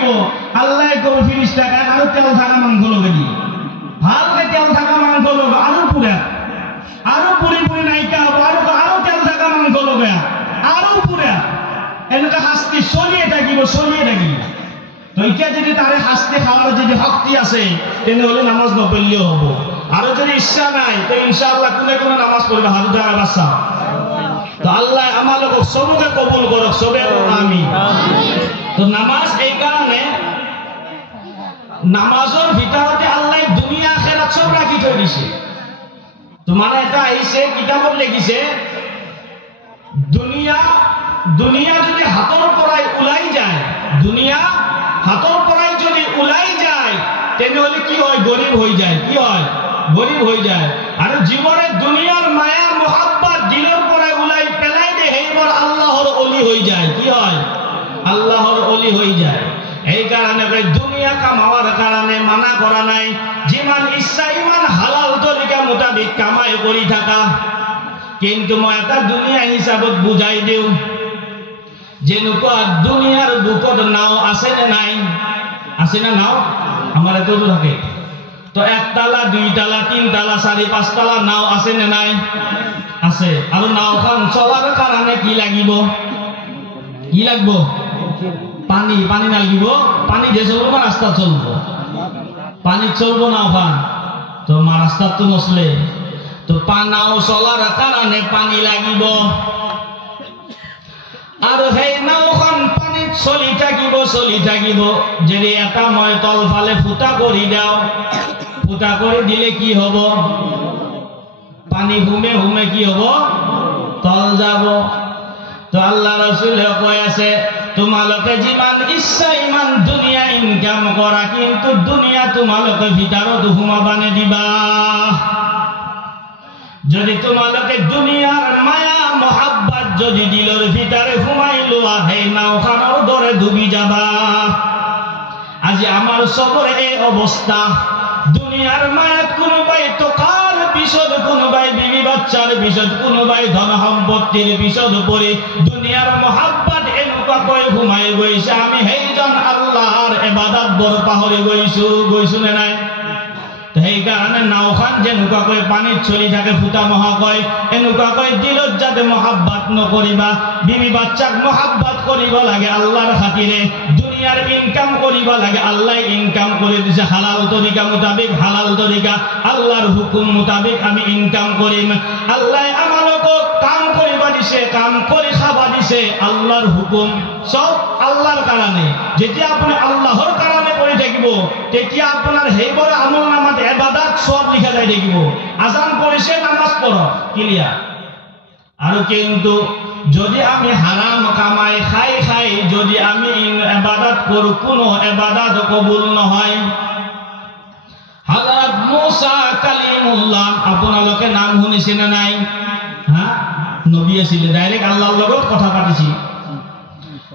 থাকিব আল্লাহ কো ফিরিস্তাকে আরো তেল থাকা মাংস লগে দি ভালকে তেল থাকা মাংস লগে আরো পুরা আরো পুরি পুরি নাইকা আরো আরো তেল থাকা মাংস লগে আরো পুরা এনেকা শাস্তি চলিয়ে থাকিব তো এতিয়া যদি তারে শাস্তি খাওয়ার যদি শক্তি আছে তেনেহলে নামাজ নপড়লেও হব আর যদি ইচ্ছা নাই তো ইনশাআল্লাহ কোনে কোনে নামাজ পড়বে হাত ধরা বাচ্চা তো আল্লাহ আমাদের সবকে কবুল করুক সবে আমিন তো নামাজ এই কারণে নামাজের ভিতরতে আল্লাহ দুনিয়া আখিরাত সব রাখি থৈ দিছে তোমার এটা আইছে কিতাবত লিখিছে দুনিয়া যদি হাতৰ পৰাই ওলাই যায় দুনিয়া হাতৰ পৰাই যদি ওলাই যায় তেনেহলে কি হয় গরিব হয়ে যায় কি হয় গরিব হয়ে যায় আর জীবনে দুনিয়ার মায়া মোহাব্বত দিলের পরে উলাই পেলাই দে এইবার আল্লাহর ওলি হয়ে যায় কি হয় আল্লাহর ওলি হয়ে যায় এই কারণে দুনিয়া কামাওয়ার কারণে মানা করা নাই যেমান ইচ্ছা ইমান হালাল তরিকা মোতাবিক কামাই কৰি থাকা কিন্তু মই এটা দুনিয়া হিসাবত বুঝাই দিও যেনেকুৱা দুনিয়ার বুকত নাও আছে না নাই আছে না নাও আমার এত থাকে তো একতলা দুইতলা তিনতলা চারি পাঁচতলা নাও আছে না নাই আছে আর নাওখান চলার কারণে কি লাগিব পানি পানি লাগিব পানি দিয়ে চলবো রাস্তা চলবো পানি চলবো নাওখান তো রাস্তা তো নচলে তো নাও চলার কারণে পানি লাগিব আর সেই নাওখান পানিত চলি থাকিব যদি এটা মই তলফালে ফুটা কৰি দাও ফুটা কৰি দিলে কি হব পানি হুমে হুমে কি হব তল যাব তো আল্লাহ রাসূল কই আছে তোমালোকে যিমান ইচ্ছা ইমান দুনিয়া ইনকাম করা কিন্তু দুনিয়া তোমালোকে ভিতৰত হুমাবানে দিবা যদি তোমালোকে দুনিয়ার মায়া মোহাব্বত যদি দিলর ভিতরে ঘুমাই লোয়া হে নাওখানোর দরে ডুবি যাবা আজি আমার সবরে এই অবস্থা দুনিয়ার মায়াত কোনোবাই টকাৰ পিছত কোনোবাই বিবি বাচ্চার পিছত কোনোবাই ধন সম্পত্তির পিছত পড়ে দুনিয়ার মোহাব্বত এনেকুৱাকৈ ঘুমাই গৈছে আমি সেইজন আল্লাহৰ ইবাদত বৰ পাহৰি গৈছো নে নাই সেই কারণে নাওখান যেনেকুৱাকৈ পানীত চলি থাকে ফুটা মহাকয় এনেকুৱাকৈ দিলত যাতে মহাব্বত নকৰিবা বিবি বাচ্চাক মহাব্বত কৰিব লাগে আল্লাহৰ খাতিৰে দুনিয়ার ইনকাম কৰিব লাগে আল্লাহ ইনকাম কৰি দিছে হালাল তরিকা মোতাবেক হালাল তরিকা আল্লাহর হুকুম মোতাবেক আমি ইনকাম করিম আল্লাহ আমালোক কাম করিবা দিছে কাম কৰি খাবা দিছে আল্লাহর হুকুম সব আল্লাহর কারণে যেতিয়া আপনি আল্লাহর কারণে কৰি থাকিব তেতিয়া আপনার সেইবরে আমল নামাত ইবাদত সব লিখা যায় থাকিব আজান পড়িছে নামাজ পড়ো ক্লিয়ার আর কিন্তু যদি আমি হারাম কামাই খাই যদি আমি ইবাদত করু কোনো ইবাদত কবুল নহয় হযরত মুসা কালিমুল্লাহ আপোনালোকে নাম শুনিছে না নাই হ্যাঁ নবী আছিল ডাইরেক্ট আল্লাহর লগত কথা পাতিছি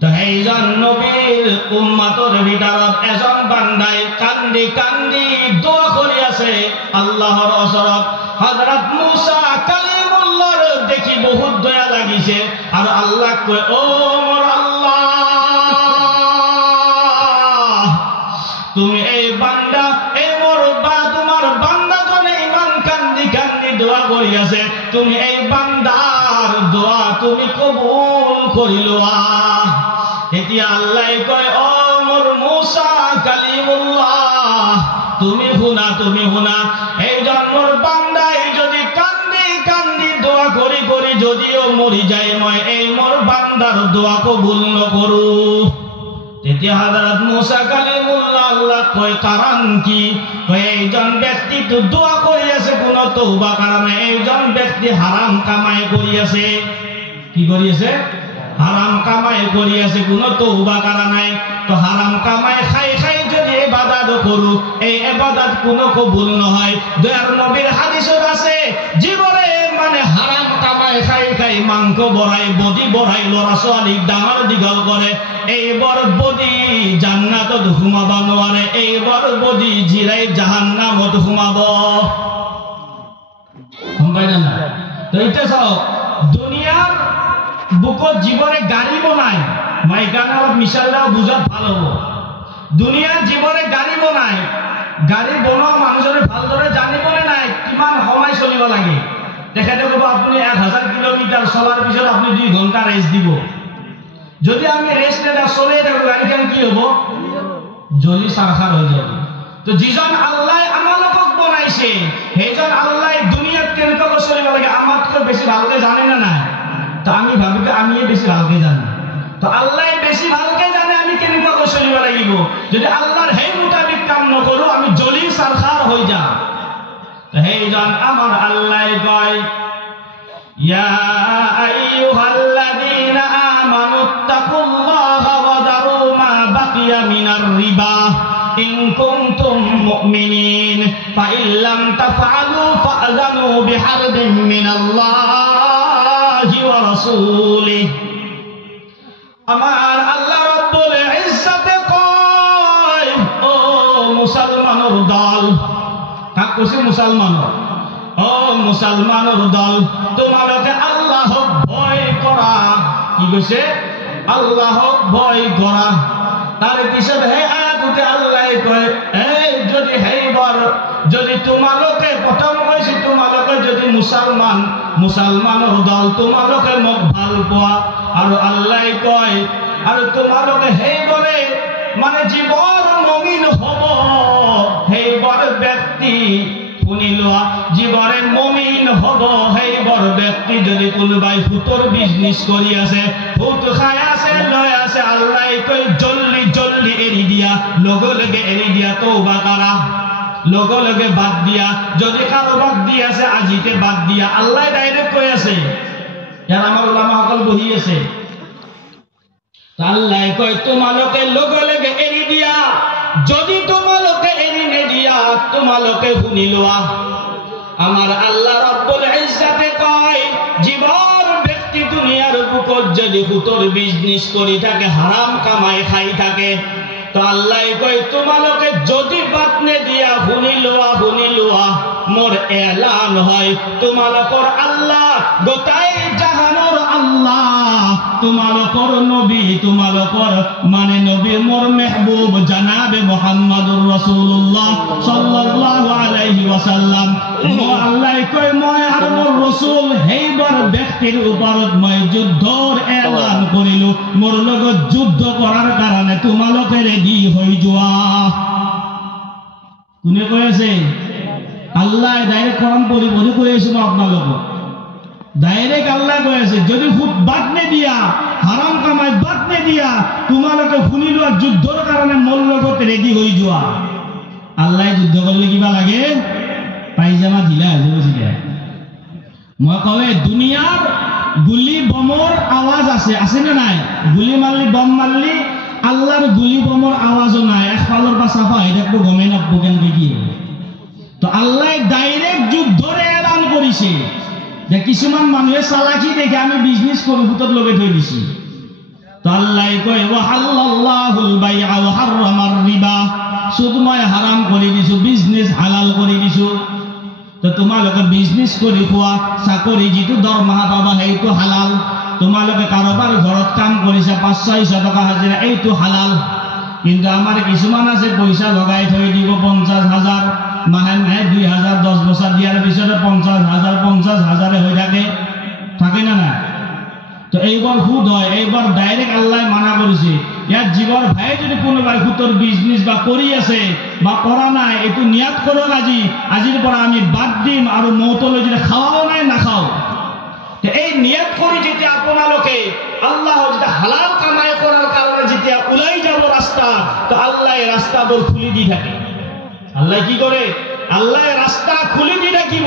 তো এইজন নবীর উম্মতৰ ভিতৰত এজন বান্দাই কান্দি কান্দি দোয়া কৰি আছে আল্লাহৰ ওচৰত হযরত মুসা কালিমুল্লাহর দেখি বহুত দয়া লাগিছে আর আল্লাহ কয় ও মোর আল্লাহ তুমি এই বান্দা এই মোর তোমার বান্দা জনে ইমান কান্দি কান্দি দোয়া কৰি আছে তুমি এই বান্দার দোয়া তুমি কবুল কৰি লোৱা এতিয়া আল্লাহ কয় ও মোর মুসা কালিমুল্লাহ তুমি শুনা এই জন্মর বান্দাই যদি কান্দি কান্দি দোয়া করি যদিও মরি যায় মই এই মোর বান্দার দোয়া কবুল নকরু তেতিয়া হযরত মুসা কালিমুল্লাহ আল্লাহ কয় কারণ কি কয় এইজন ব্যক্তি তো দোয়া কৰি আছে কোনো তওবা কারণে এইজন ব্যক্তি হারাম কামাই কৰি আছে কি কৰি আছে হারাম কামাই কৰি আছে কোনো তওবা করা নাই তো হারাম কামাই খাই যদি ইবাদত করু এই ইবাদত কোনো কবুল নহয় দয়ার নবীর হাদিসত আছে জীবনে মানে হারাম কামাই খাই মাংস বড়াই বডি বড়াই লড়া ছোৱালীক ডাঙৰ দীঘল কৰে এইবৰ বডি জান্নাতত সোমাব নোৱাৰে এইবৰ বডি জিৰাই জাহান্নামত সোমাব গম পাই না তো এটা চাও দুনিয়ার বুকত জীবনে গাড়ি বনায় মাইকানৰ মিছালটা বুঝাত ভাল হব দুনিয়াৰ জীৱনে গাড়ী বনায়, গাড়ী বনোৱা মানুহজনে ভালদৰে জানিবনে নাই কিমান সময় চলিব লাগে। তেখেতে ক'ব আপুনি 1000 কিলোমিটাৰ চলাৰ পিছত আপুনি 2 ঘণ্টা ৰেষ্ট দিব। যদি আমি ৰেষ্ট নেদা চলে থাকো গাড়ীখন কি হ'ব? জ্বলি চাৰখাৰ হৈ যাব। তো যিজন আল্লাহ আমালোকক বনাইছে সেইজন আল্লাহ দুনিয়াত কেনেকৈ চলিব লাগে আমাতকৈ বেছি ভালকে জানে না নাই? তো আমি ভাবি আমিয়ে বেছি ভালকে জানো। তো আল্লাহ বেছি ভালকে জানে আমি কেনেকৈ চলিব লাগিব। যদি আল্লাহৰ সেই মোতাবিক কাম নকৰো আমি জ্বলি চাৰখাৰ হৈ যাম। সেইজন আমাৰ আল্লাহ কয় ইয়া আইয়ুহাল্লাযীনা আমানুত্তাকুল্লাহা ওয়া দারু মা বাকিয়া মিনার রিবা ইন কুনতুম মুমিনিন ফাইন লাম তাফআলু ফাআযানু বিহারবিন মিনাল্লাহি ওয়া রাসূলিহি। আমার আল্লাহ রাব্বুল ইজ্জতে কয় ও মুসলমানৰ দল, কাক কৈছে? মুসলমানৰ। ও মুসলমানৰ দল, তোমালোকে আল্লাহক ভয় কৰা। কি কৈছে? আল্লাহক ভয় কৰা। তার পিছত হে আয়াততে আল্লাহ কয় এই যদি সেইবার যদি তোমালোকে প্রথম কৈছে তোমালোকে যদি মুসলমানৰ দল তোমালোকে মোক ভাল পোৱা আৰু আল্লাহ কয় আৰু তোমালোকে সেইবাৰে মানে জীৱৰ মুমিন হ'ব সেইবাৰ ব্যক্তি শুনি লোৱা জীৱৰে মুমিন হ'ব সেইবাৰ ব্যক্তি যদি কোনোবাই ফুটৰ বিজনেছ কৰি আছে ফুট খাই আছে লৈ আছে আল্লাহ কয় জলদি জলদি এৰি দিয়া লগে লগে এৰি দিয়া তওবা কৰা লগে লগে বাদ দিয়া যদি কাৰোবাক দি আছে আজিতে বাদ দিয়া আল্লাহ ডাইৰেক্ট কৈ আছে ইয়াৰ আমাৰ উলামাসকল বহি আছে আল্লাহ কয় তোমালোকে লগে লগে এৰি দিয়া যদি তোমালোকে এৰি নিদিয়া তোমালোকে শুনি লোৱা আমার আল্লাহ রব্বুল ইজ্জতে কয় জীবন ব্যক্তি দুনিয়ার বুকত যদি ফুটৰ বিজনেস কৰি থাকে হারাম কামাই খাই থাকে তো আল্লাহ কয় তোমালোকে যদি বাদ নিদিয়া শুনি লোৱা মোর এলান হয় তোমালোকৰ আল্লাহ গোটাই জাহানৰ আল্লাহ তোমালোকৰ নবী তোমালোকৰ মানে নবী মোর মেহবুব জনাবে মুহাম্মদুর রাসূলুল্লাহ সাল্লাল্লাহু আলাইহি ওয়াসাল্লাম মোর আল্লাহ কয় মই আর মোর রাসূল হেইবার ব্যক্তির উপৰত মই যুদ্ধৰ এলান কৰিলো মোর লগত যুদ্ধ কৰাৰ কাৰণে তোমালোকে ৰেডি হৈ যোৱা কোনে কৈ আছে আল্লাহ ডাইরেক্ট কোরআন পড়ি বলি কৈ আছো আপোনালোকক ডাইরেক্ট আল্লাহ কৈ আছে যদি ফুট বাদ নিদিয়া হারাম কামাই বাদ নিদিয়া তোমালোকে শুনি লোৱা যুদ্ধৰ কাৰণে মোৰ লগত ৰেডি হৈ যোৱা আল্লাহ যুদ্ধ কৰিলে কিবা লাগে পাইজামা ঢিলা হৈ যাব মই কওঁ দুনিয়াৰ গুলি বমৰ আৱাজ আছে না নাই গুলি মারলি বম মারলি আল্লাহর গুলি বমৰ আওয়াজও নাই একফালৰ পৰা চাফা হৈ থাকব গমেই নাপাব কেনেকে কি তো আল্লাহ ডাইরেক্ট যুদ্ধৰ এলান কৰিছে যে কিছুমান মানুহে চালাকি দেখে আমি বিজনেস কৰো ফুটত লগে থৈ দিছি তো আল্লাহ কয় ওয়াহাল্লাল্লাহুল বাইআ ওয়া হারামার রিবা সুদ মই হারাম কৰি দিছো বিজনেস হালাল কৰি দিছো তো তোমালোকে বিজনেস কৰি খোৱা চাকৰি যিটো দৰমহা পাবা সেইটো হালাল তোমালোকে কাৰোবাৰ ঘৰত কাম কৰিছা 500-600 টকা হাজিৰা এইটো হালাল কিন্তু আমাৰ কিছুমান আছে পইচা লগাই থৈ দিব 50,000 মাহে মাহে 2,000 10 বছৰ দিয়াৰ পিছত 50,000 হৈ থাকে না না তো এইবার সুদ হয় এইবার ডাইরেক্ট আল্লাহ মানা কৰিছে ইয়াত জীবৰ ভাই যদি কোনোবাই ফুটৰ বিজনেস বা কৰি আছে বা কৰা নাই এটো নিয়াত কৰক আজিৰ পৰা আমি বাদ দিম আৰু মৌতলৈ যদি খাওয়াও নাই নাখাও এই নিয়াত কৰি যেতিয়া আপোনালোকে আল্লাহ যেটা হালাল কামাই কৰাৰ কাৰণে যেতিয়া উলাই যাব ৰাস্তা তো আল্লাহ ৰাস্তাবোৰ খুলি দি থাকে আল্লাহ কি করে আল্লাহ রাস্তা খুলি দি রাখিব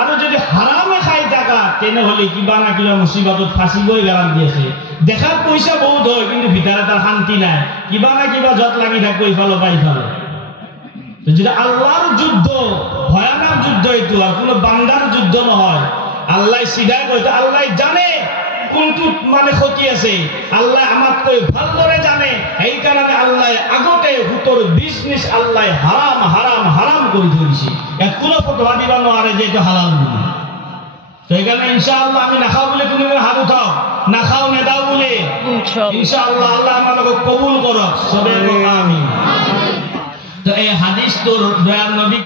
আর যদি হারামে খাই থাকা তেনেহলে কিবা না কিবা মুসিবতত ফাঁসি গই গ্যারান্টি আছে দেখাত পয়সা বহুত হয় কিন্তু ভিতরে তার শান্তি নাই কিবা না কিবা যত লাগি থাকবো ইফালো পাই ফেলো তো যেটা আল্লাহর যুদ্ধ ভয়ানক যুদ্ধ এইটো আর কোনো বান্দার যুদ্ধ নহয় আল্লাহ সিধাই কইতো আল্লাহ জানে কোনটো মানে ক্ষতি আছে আল্লাহ আমাতকৈ ভালদৰে জানে এই কারণে আল্লাহ আগতে ফুটৰ বিজনেস আল্লাহ হারাম হারাম হারাম কৰি ধৰিছে ইয়াত কোনো ফতোয়া দিবা নোৱাৰে যে এটা হালাল বুলি তো এই কারণে ইনশাআল্লাহ আমি নাখাও বলে তুমি হাত উঠাও নাখাও নেদাও বলে ইনশাআল্লাহ আল্লাহ আমাকে কবুল করক সবে আমিন তো এই হাদিস তোর দয়ার নবী